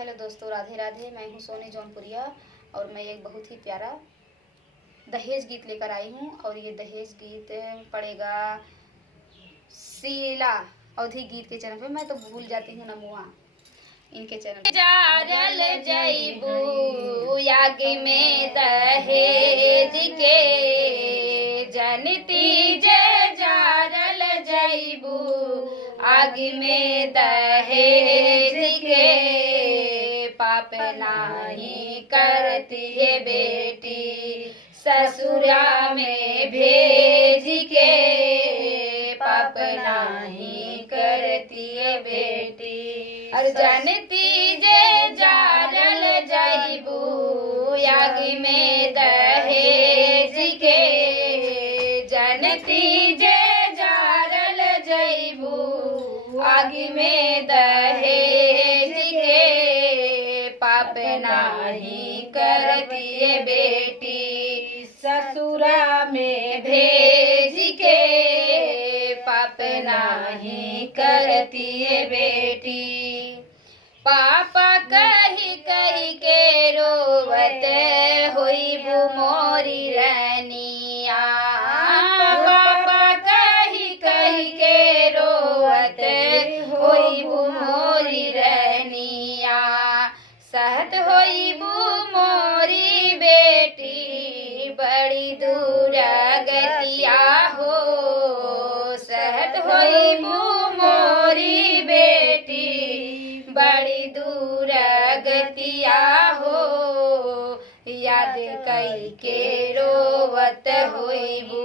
Hello दोस्तों, राधे राधे। मैं हूँ सोनी जौनपुरिया और मैं एक बहुत ही प्यारा दहेज गीत लेकर आई हूँ। और ये दहेज गीत पड़ेगा शीला अवधि गीत के चैनल पे। मैं तो भूल जाती हूँ नमुआ इनके चैनल। जारल जईबू याग में दहेज के जनती जे जारल जईबू आग में दहेज के पाप नाही करती है बेटी ससुरा में भेज के पाप नाही करती है बेटी। और जनती जे जारल जईबू याग में दहेज के जनती जे जारल जईबू आग में दहेज के पाप नाही करती है बेटी ससुरा में भेज के पाप नाही करती है बेटी। पापा कही कही के रोवत हुई मोरी रनिया। पापा कही कही के रोवत हुई मोरी रनिया। सहत होई मोरी बेटी बड़ी दूर गतिया हो। सहत होई मोरी बेटी बड़ी दूर गतिया हो। याद कई के रोवत होइबू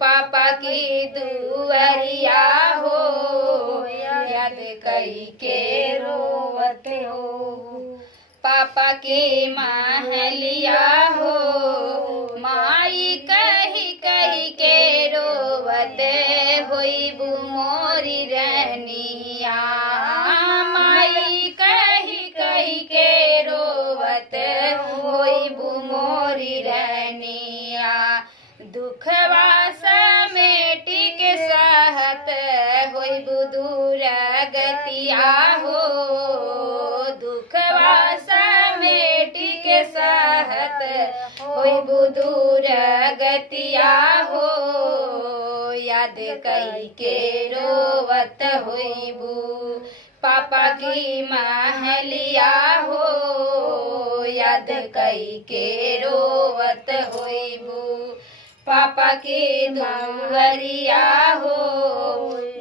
पापा की दुआरिया हो। याद कई के रोवत हो पापा के महलिया हो। माई कही कही के रोवत होइबू मोरी रहनिया। माई कही कही के रोवत होइबू मोरी रहनिया। दुखवा समेटी के सहत होइबू दूर गतिया हो। दुखवा समेटी के सहत होइबू दूर गतिया हो। याद कई के रोवत होइबू पापा की महलिया हो। याद कई के रोवत होइबू पापा की दुआरिया हो।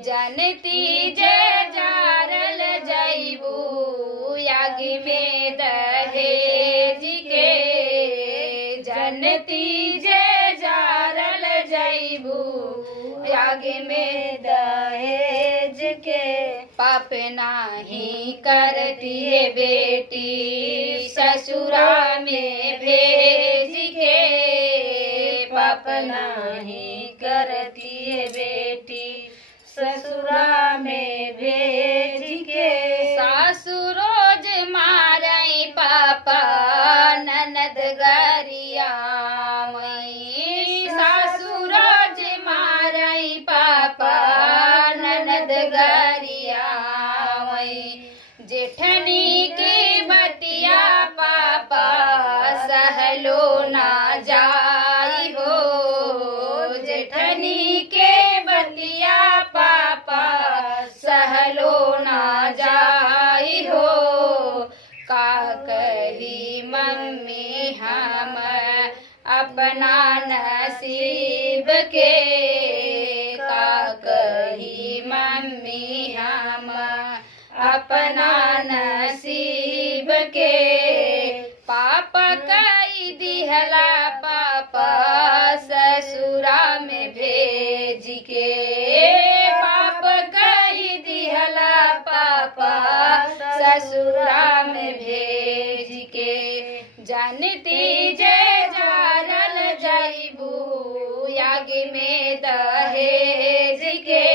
जनती जे जारल जईबू याग में दहेज के जनती जे जारल जईबू याग में दहेज के पाप नाही करती है बेटी ससुरा में भेज के। पाप नाही करती है बेटी ससुरा में भेज के। सासु रोज मारई पापा ननद गरिया मई। सासु रोज मारई पापा ननद गरिया मई। जेठनी की बतिया पापा सहलो ना जाई हो। जेठनी के बतिया पापा सहलो ना जाई हो। का कही मम्मी हम अपना नसीब के। का कही मम्मी हम अपना नसीब के। पापा कई दिहला पापा ससुरा में भेज के। पापा कई दिहला पापा ससुरा में भेज के। जानती जे जारल जईबू याग में दहेज के।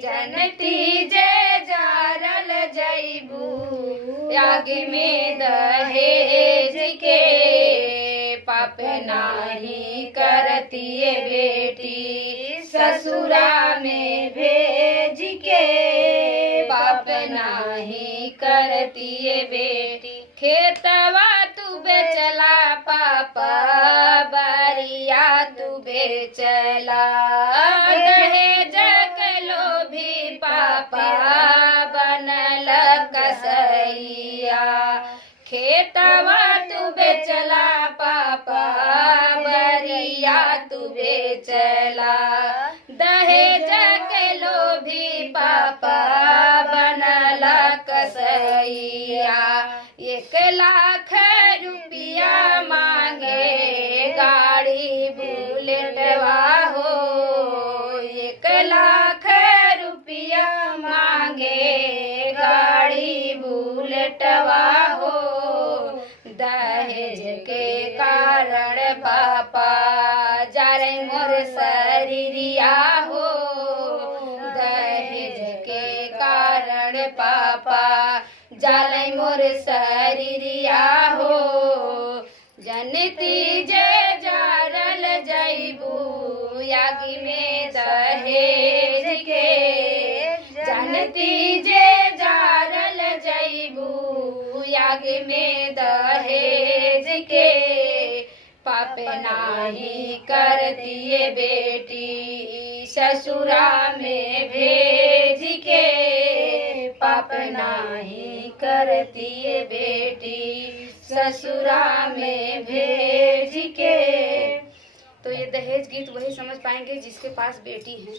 जानती जे जारल जईबू याग में दहेज के। पाप नाही करती है बेटी ससुरा में भेज के। पाप नाही करती दिए बेटी। खेतवा तू बेचला पापा बारिया तू बेचला, दहेज के लोभी पापा बनल कसैया। खेतवा तू बेचला पापा बरिया तू बेचला, दहेज के लोभी पापा बनल कसैया। 1 लाख रुपया मांगे गाड़ी बुलेटवा हो, 1 लाख रुपया मांगे गाड़ी बुलेटवा हो। दहेज के कारण पापा जारे मोर शरीरिया हो, दहेज के कारण पापा जाले मोर शरीरिया हो। जनती जे जारल जैबू यागी में दहेज के, जनती जे जारल जैबू यागी में दहेज के। पाप नाही कर दिए बेटी ससुरा में भेज के, पाप नाही कर दिए बेटी ससुरा में भेज के। तो ये दहेज गीत वही समझ पाएंगे जिसके पास बेटी है।